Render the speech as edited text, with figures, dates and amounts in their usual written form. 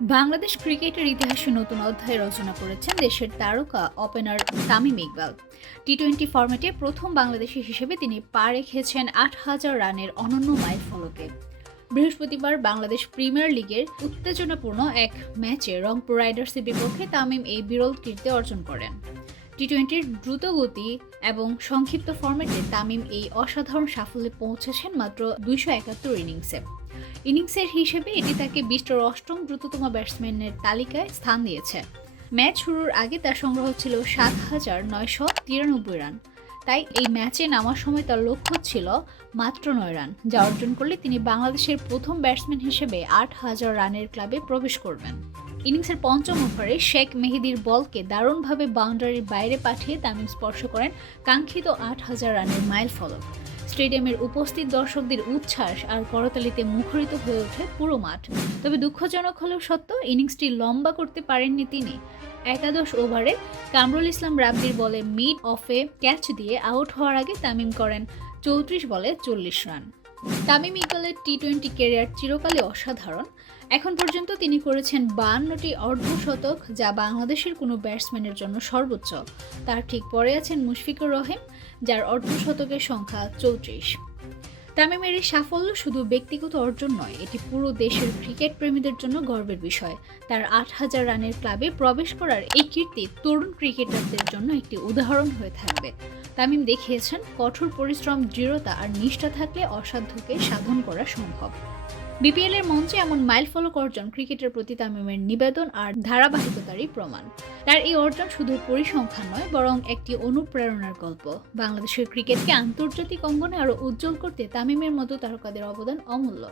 বাংলাদেশ ক্রিকেটের ইতিহাসে নতুন অধ্যায় রচনা করেছেন দেশের তারকা ওপেনার তামিম ইকবাল। টি-20 ফরম্যাটে প্রথম বাংলাদেশি হিসেবে তিনি পা রেখেছেন ৮,০০০ রানের অনন্য মাইলফলকে। বৃহস্পতিবার বাংলাদেশ প্রিমিয়ার লিগের উত্তেজনাপূর্ণ এক ম্যাচে রংপুর রাইডার্সের বিপক্ষে তামিম এই বিরল কীর্তি অর্জন করেন। টি-20-র দ্রুতগতি এবং সংক্ষিপ্ত ফরম্যাটে তামিম এই অসাধারণ সাফল্যে পৌঁছেছেন মাত্র ২৭১ ইনিংসের হিসেবে এটি তাকে বিশ্বের অষ্টম দ্রুততম ব্যাটসম্যানের তালিকায় স্থান দিয়েছে। ম্যাচ শুরুর আগে তার সংগ্রহ ছিল ৭,৯৯৩ রান। তাই এই ম্যাচে নামার সময় তার লক্ষ্য ছিল মাত্র ৯ রান, যা অর্জন করলে তিনি বাংলাদেশের প্রথম ব্যাটসম্যান হিসেবে ৮,০০০ রানের ক্লাবে প্রবেশ করবেন। ইনিংসের পঞ্চম ওভারে শেখ মেহেদীর বলকে দারুণভাবে বাউন্ডারির বাইরে পাঠিয়ে তামিম স্পর্শ করেন কাঙ্ক্ষিত ৮,০০০ রানের মাইলফলক। স্টেডিয়ামের উপস্থিত দর্শকদের উচ্ছ্বাস আর করতালিতে মুখরিত হয়ে ওঠে পুরো মাঠ। তবে দুঃখজনক হলেও সত্য, ইনিংসটি লম্বা করতে পারেননি তিনি। একাদশ ওভারে কামরুল ইসলাম রাব্বির বলে মিড অফে ক্যাচ দিয়ে আউট হওয়ার আগে তামিম করেন ৩৪ বলে ৪০ রান। তামিম ইকবালের টি-20 ক্যারিয়ার চিরকালই অসাধারণ। এখন পর্যন্ত তিনি করেছেন ৫২টি অর্ধশতক, যা বাংলাদেশের কোনো ব্যাটসম্যানের জন্য সর্বোচ্চ। তার ঠিক পরে আছেন মুশফিকুর রহিম, যার অর্ধশতকের সংখ্যা ৩৪। তামিমের এই সাফল্য শুধু ব্যক্তিগত অর্জন নয়, এটি পুরো দেশের ক্রিকেট প্রেমীদের জন্য গর্বের বিষয়। তার ৮,০০০ রানের ক্লাবে প্রবেশ করার এই কীর্তি তরুণ ক্রিকেটারদের জন্য একটি উদাহরণ হয়ে থাকবে। তামিম দেখিয়েছেন কঠোর পরিশ্রম, দৃঢ়তা আর নিষ্ঠা থাকলে অসাধ্যকে সাধন করা সম্ভব। বিপিএল-এর মঞ্চে এমন মাইলফলক অর্জন ক্রিকেটের প্রতি তামিমের নিবেদন আর ধারাবাহিকতারই প্রমাণ। তার এই অর্জন শুধু পরিসংখ্যান নয়, বরং একটি অনুপ্রেরণার গল্প। বাংলাদেশের ক্রিকেটকে আন্তর্জাতিক অঙ্গনে আরও উজ্জ্বল করতে তামিমের মতো তারকাদের অবদান অমূল্য।